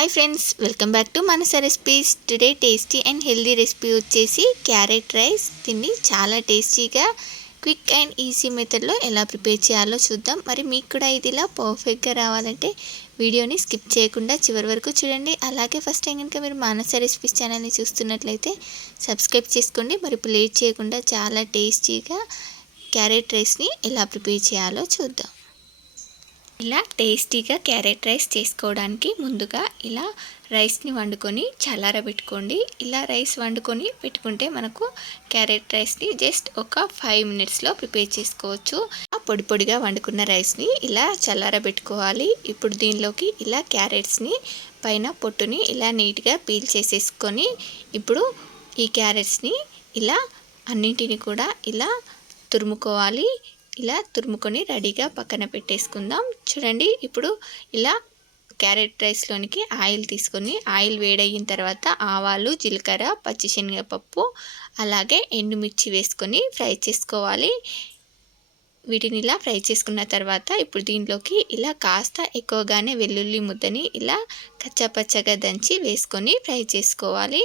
Hi friends welcome back to Manasa recipes today tasty and healthy recipe వచ్చేసి carrot rice దీన్ని చాలా టేస్టీగా quick and easy మెథడ్లో ఎలా ప్రిపేర్ చేయాలో చూద్దాం. మరి మీకు కూడా ఇది ఇలా పర్ఫెక్ట్గా రావాలంటే వీడియోని స్కిప్ చేయకుండా చివరి వరకు చూడండి. అలాగే ఫస్ట్ టైం కనుక మీరు మానస రెసిపీస్ ఛానల్ని చూస్తున్నట్లయితే సబ్స్క్రైబ్ చేసుకోండి. మరి ఇప్పుడు లేట్ చేయకుండా చాలా టేస్టీగా క్యారెట్ రైస్ని ఎలా ప్రిపేర్ చేయాలో చూద్దాం. ఇలా టేస్టీగా క్యారెట్ రైస్ చేసుకోవడానికి ముందుగా ఇలా రైస్ని వండుకొని చల్లారబెట్టుకోండి. ఇలా రైస్ వండుకొని పెట్టుకుంటే మనకు క్యారెట్ రైస్ని జస్ట్ ఒక ఫైవ్ మినిట్స్లో ప్రిపేర్ చేసుకోవచ్చు. పొడి పొడిగా వండుకున్న రైస్ని ఇలా చల్లారబెట్టుకోవాలి. ఇప్పుడు దీనిలోకి ఇలా క్యారెట్స్ని పైన పొట్టుని ఇలా నీట్గా పీల్ చేసేసుకొని ఇప్పుడు ఈ క్యారెట్స్ని ఇలా అన్నింటిని కూడా ఇలా తురుముకోవాలి. ఇలా తురుముకొని రెడీగా పక్కన పెట్టేసుకుందాం. చూడండి ఇప్పుడు ఇలా క్యారెట్ రైస్లోనికి ఆయిల్ తీసుకొని ఆయిల్ వేడయిన తర్వాత ఆవాలు జీలకర్ర పచ్చిశనగపప్పు అలాగే ఎండుమిర్చి వేసుకొని ఫ్రై చేసుకోవాలి. వీటిని ఇలా ఫ్రై చేసుకున్న తర్వాత ఇప్పుడు దీంట్లోకి ఇలా కాస్త ఎక్కువగానే వెల్లుల్లి ముద్దని ఇలా కచ్చాపచ్చగా దంచి వేసుకొని ఫ్రై చేసుకోవాలి.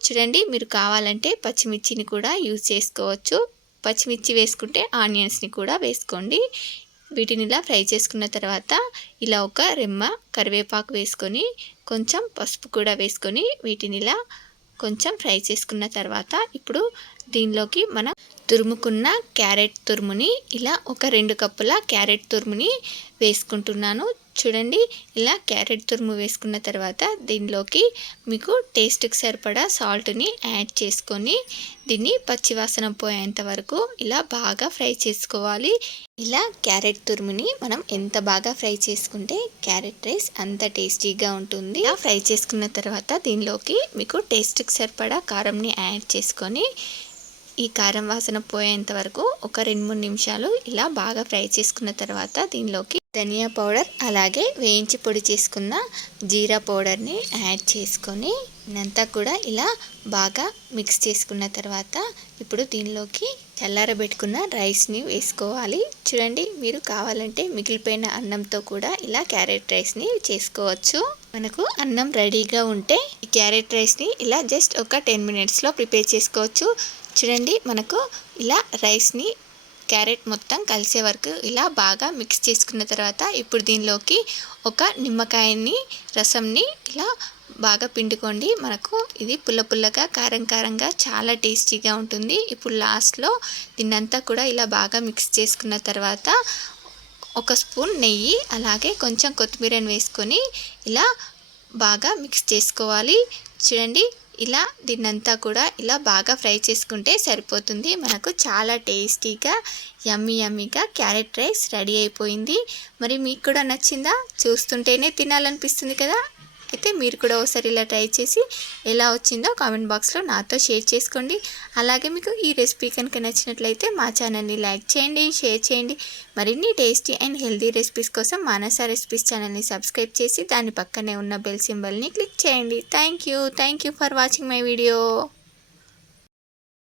చూడండి మీరు కావాలంటే పచ్చిమిర్చిని కూడా యూజ్ చేసుకోవచ్చు. పచ్చిమిర్చి వేసుకుంటే ఆనియన్స్ని కూడా వేసుకోండి. వీటిని ఇలా ఫ్రై చేసుకున్న తర్వాత ఇలా ఒక రెమ్మ కరివేపాకు వేసుకొని కొంచెం పసుపు కూడా వేసుకొని వీటిని ఇలా కొంచెం ఫ్రై చేసుకున్న తర్వాత ఇప్పుడు దీనిలోకి మనం తురుముకున్న క్యారెట్ తురుముని ఇలా ఒక రెండు కప్పుల క్యారెట్ తురుముని వేసుకుంటున్నాను. చూడండి ఇలా క్యారెట్ తురుము వేసుకున్న తర్వాత దీనిలోకి మీకు టేస్ట్కి సరిపడా సాల్ట్ని యాడ్ చేసుకొని దీన్ని పచ్చివాసన పోయేంత వరకు ఇలా బాగా ఫ్రై చేసుకోవాలి. ఇలా క్యారెట్ తురుముని మనం ఎంత బాగా ఫ్రై చేసుకుంటే క్యారెట్ రైస్ అంత టేస్టీగా ఉంటుంది. ఇలా ఫ్రై చేసుకున్న తర్వాత దీనిలోకి మీకు టేస్ట్కి సరిపడా కారంని యాడ్ చేసుకొని ఈ కారం వాసన పోయేంత వరకు ఒక రెండు మూడు నిమిషాలు ఇలా బాగా ఫ్రై చేసుకున్న తర్వాత దీనిలోకి ధనియా పౌడర్ అలాగే వేయించి పొడి చేసుకున్న జీరా పౌడర్ని యాడ్ చేసుకొని ఇదంతా కూడా ఇలా బాగా మిక్స్ చేసుకున్న తర్వాత ఇప్పుడు దీనిలోకి చల్లారబెట్టుకున్న రైస్ని వేసుకోవాలి. చూడండి మీరు కావాలంటే మిగిలిపోయిన అన్నంతో కూడా ఇలా క్యారెట్ రైస్ని చేసుకోవచ్చు. మనకు అన్నం రెడీగా ఉంటే ఈ క్యారెట్ రైస్ని ఇలా జస్ట్ ఒక టెన్ మినిట్స్లో ప్రిపేర్ చేసుకోవచ్చు. చూడండి మనకు ఇలా రైస్ని క్యారెట్ మొత్తం కలిసే వరకు ఇలా బాగా మిక్స్ చేసుకున్న తర్వాత ఇప్పుడు దీనిలోకి ఒక నిమ్మకాయని రసంని ఇలా బాగా పిండుకోండి. మనకు ఇది పుల్ల పుల్లగా కారం కారంగా చాలా టేస్టీగా ఉంటుంది. ఇప్పుడు లాస్ట్లో దీన్నంతా కూడా ఇలా బాగా మిక్స్ చేసుకున్న తర్వాత ఒక స్పూన్ నెయ్యి అలాగే కొంచెం కొత్తిమీరని వేసుకొని ఇలా బాగా మిక్స్ చేసుకోవాలి. చూడండి ఇలా దీన్నంతా కూడా ఇలా బాగా ఫ్రై చేసుకుంటే సరిపోతుంది. మనకు చాలా టేస్టీగా యమ్మీ యమ్మీగా క్యారెట్ రైస్ రెడీ అయిపోయింది. మరి మీకు కూడా నచ్చిందా? చూస్తుంటేనే తినాలనిపిస్తుంది కదా? అయితే మీరు కూడా ఒకసారి ఇలా ట్రై చేసి ఎలా వచ్చిందో కామెంట్ బాక్స్లో నాతో షేర్ చేసుకోండి. అలాగే మీకు ఈ రెసిపీ కనుక నచ్చినట్లయితే మా ఛానల్ని లైక్ చేయండి షేర్ చేయండి. మరిన్ని టేస్టీ అండ్ హెల్దీ రెసిపీస్ కోసం మానస రెసిపీస్ ఛానల్ని సబ్స్క్రైబ్ చేసి దాని పక్కనే ఉన్న బెల్ సింబల్ని క్లిక్ చేయండి. Thank you. Thank you for watching my video.